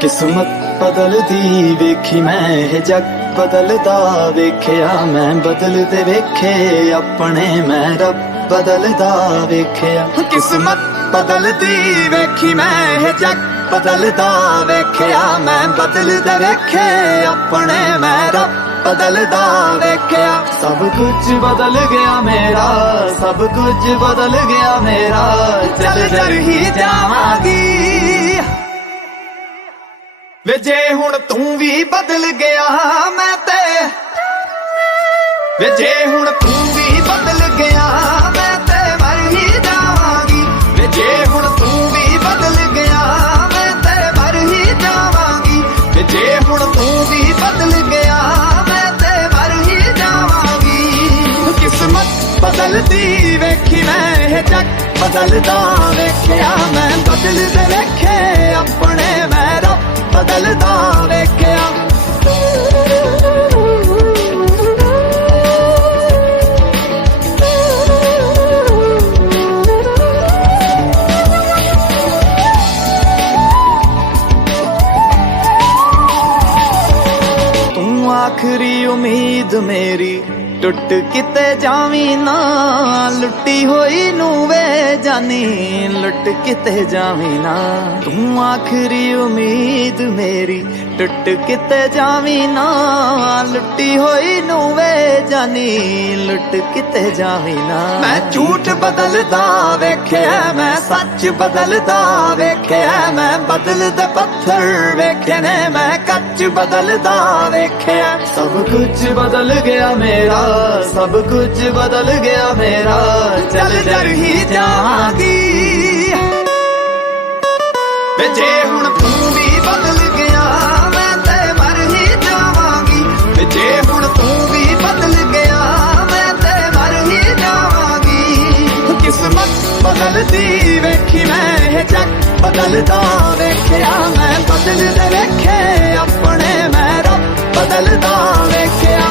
किस्मत बदलदी वेखी मैं जग बदलदा वेख्या मैं बदलदे वेखे अपने मैं रब बदलदा वेख्या। किस्मत बदलदी वेखी मैं जग बदलदा वेख्या मैं बदलदे वेखे अपने मैं रब बदलदा वेख्या। सब कुछ बदल गया मेरा, सब कुछ बदल गया मेरा, चल चल ही जावांगी वे जे हुण तू भी बदल गया मैं ते, वे जे हुण तू भी बदल गया मैं ते मर ही जावांगी। वे जे हुण तू भी बदल गया मैं ते मर ही जावांगी। वे जे हुण तू भी बदल गया मैं ते मर ही जावांगी। किस्मत बदलदी वेखी मैं जग बदलदा वेख्या मैं बदलदे वेखे अपने मैं रब बदलदा वेख्या। तू आखरी उम्मीद मेरी टुट किते जावी ना, लुटी होई नू वे जानी लुट किते जावी ना। तू आखरी उम्मीद मेरी टुट किते जावी ना, लुटी होई नू वे जानी लुट किते जावी ना। मैं झूठ बदलदा वेख्या मैं सच बदलदा वेख्या मैं बदलदे पत्थर वेखे ने मैं कच बदलदा वेख्या। सब कुछ बदल गया मेरा, सब कुछ बदल गया मेरा, चल चल ही जावांगी वे जे हुण तू भी बदल गया मैं ते मर ही जावांगी। वे जे हुण तू भी बदल गया मैं ते मर ही जावांगी। किस्मत बदलदी वेखी मैं जग बदलदा वेख्या मैं बदलदे वेखे अपने मैं रब बदलदा वेख्या।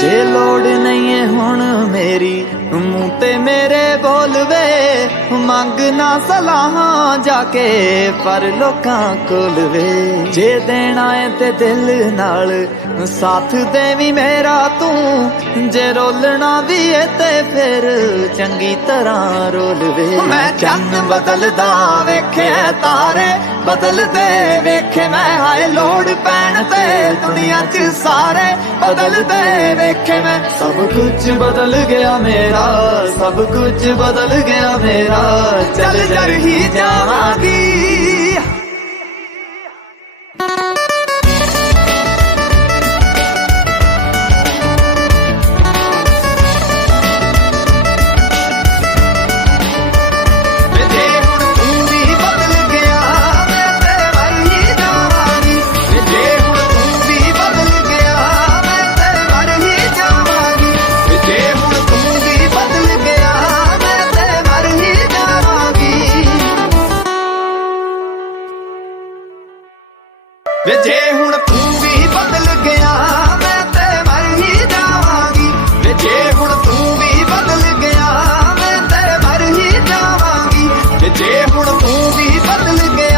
जे लोड़ नहीं है हुण मेरी मुंह ते मेरे बोलवे, मंगना सलाहां जाके पर लोकां कोल वे। जे देना है ते दिल नाल साथ देवी मेरा तू, जे रोलना भी है ते फिर चंगी तरह रोल वे। मैं चंद बदलदा वेखे तारे बदलदे वेखे मैं, हाय लोड़ पैण ते दुनिया च सारे बदलदे वेखे मैं। सब कुछ बदल गया मेरा, सब कुछ बदल गया मेरा, चल चल ही जावांगी। वे जे हुण तू भी बदल गया मैं ते मर ही जावांगी। वे जे हुण तू भी बदल गया मैं ते मर ही जावांगी। वे जे हुण तू भी बदल गया